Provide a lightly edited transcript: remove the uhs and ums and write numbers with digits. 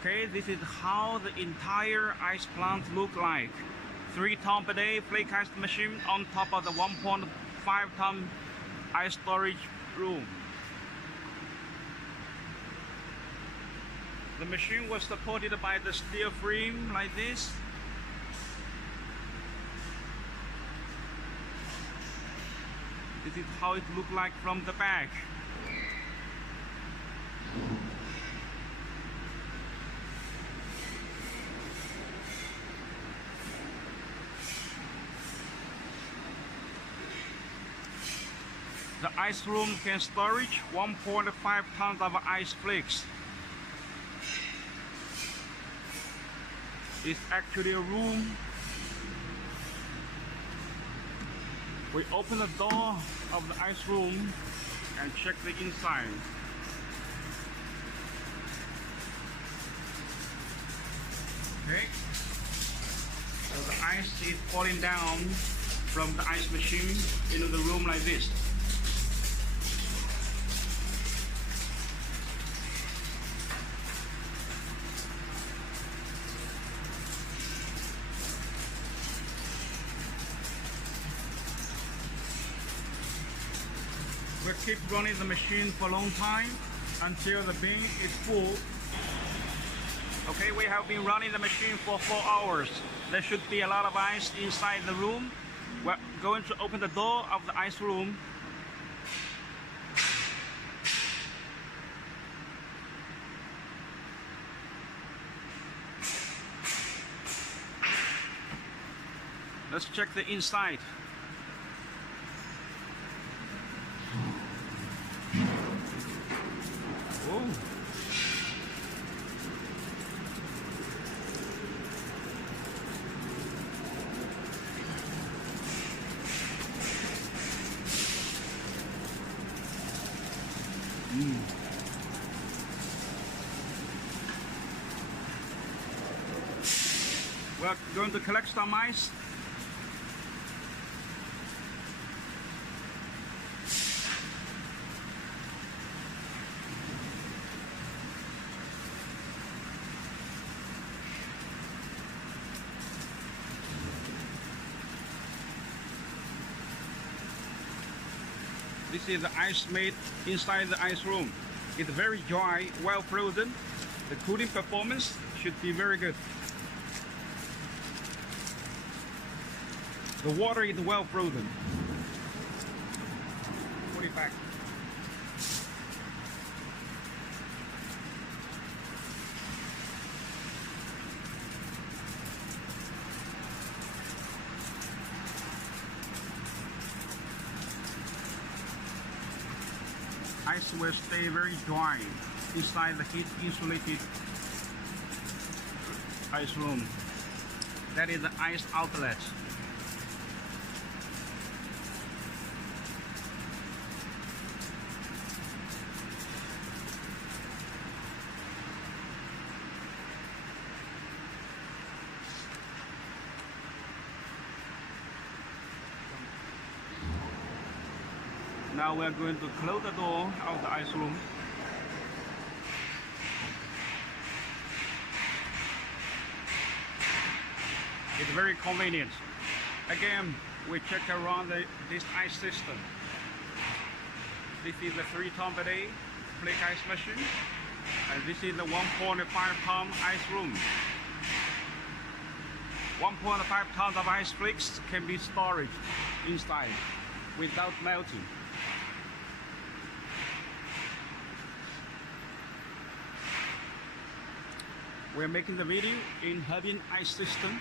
Okay, this is how the entire ice plant look like. 3 ton per day flake ice machine on top of the 1.5 ton ice storage room. The machine was supported by the steel frame like this. This is how it looked like from the back. The ice room can storage 1.5 tons of ice flakes. It's actually a room. We open the door of the ice room and check the inside. Okay, so the ice is falling down from the ice machine into the room like this. We'll keep running the machine for a long time until the bin is full. Okay, we have been running the machine for 4 hours. There should be a lot of ice inside the room. We're going to open the door of the ice room. Let's check the inside. We're going to collect some ice. This is the ice made inside the ice room. It's very dry, well frozen. The cooling performance should be very good. The water is well frozen. Put it back. Ice will stay very dry inside the heat insulated ice room. That is the ice outlet. Now we are going to close the door of the ice room. It's very convenient. Again, we check around this ice system. This is the 3 ton per day flake ice machine, and this is the 1.5 ton ice room. 1.5 tons of ice flakes can be stored inside without melting. We're making the video in Herbin Ice System.